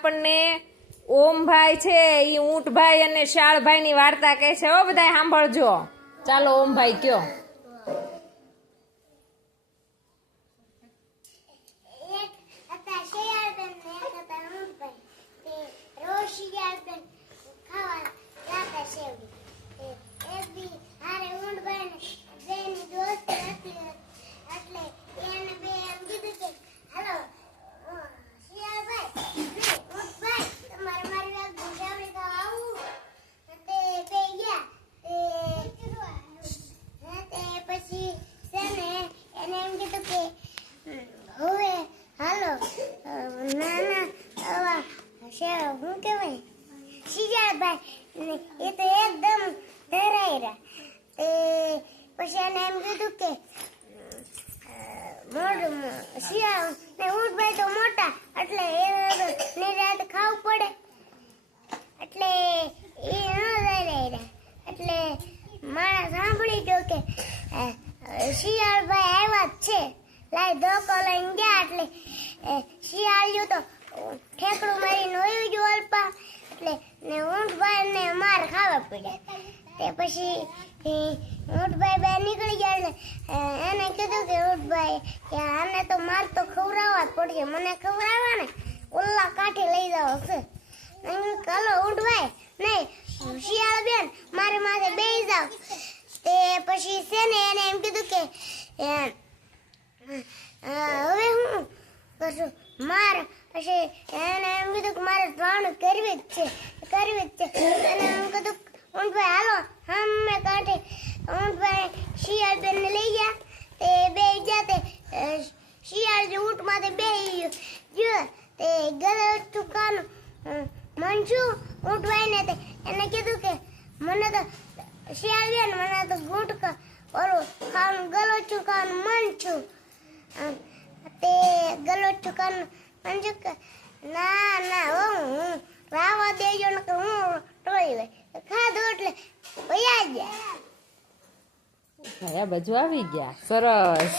આપણને ઓમભાઈ છે ઈ ઊંટભાઈ અને શાળભાઈ ની વાર્તા કહે છે. હો બધાય સાંભળજો. ચાલો ઓમભાઈ કયો. હું કેવાય શિયાળભાઈ એ તો એકદમ ધરાયરા. તે પછી એને એમ કીધું કે શિયાળ ને ઊંટભાઈ તો મોટા એટલે એને રાત ખાવું પડે એટલે એ ન ધરાયરા. એટલે માણસ સાંભળી ગયો કે શિયાળભાઈ આવ્યા જ છે, લાઈ ધોકો લઈને ગયા. એટલે શિયાળ્યું તો ઠેકડું મારીને વયું જ ઓલપા. એટલે ને ઊંટભાઈ ને માર ખાવા પડ્યા. તે પછી ઊંટભાઈ બે નીકળી ગયા. એટલે એને કીધું કે ઊંટભાઈ કે આને તો માર તો ખવડાવવા જ પડશે, મને ખવડાવવા ને ઓલા કાંઠે લઈ જાવ છે. ચાલો ઊંટભાઈ નહીં શિયાળ બેન મારી માથે બેસી જાવ. તે પછી છે ને એને એમ કીધું કે હવે હું કરશું માર. પછી એને એમ કીધું કે મારે ત્રણ કરવી જ છે. એને એમ કીધું ઊંટભાઈ હાલો હમે કાંઠે. ઊંટભાઈ શિયાળ બેન ને લઈ ગયા. તે બે ગયા. તે શિયાળ જે ઊંટ માંથી બેસી ગયો. તે ગળું ખાવાનું મનશું ઊંટભાઈ ને. એને કીધું કે મને તો શિયાળ બેન મને તો ગુટકા ઓલું ખાવાનું ગલોચું ખાવાનું મન છું. તે ગલોચું ખાવાનું મન છું કે ના ના હું રાવા દેજો ને કે હું ટોળી લઈ ખાધું એટલે ભૈયા ગયા. બાજુ આવી ગયા. સરસ.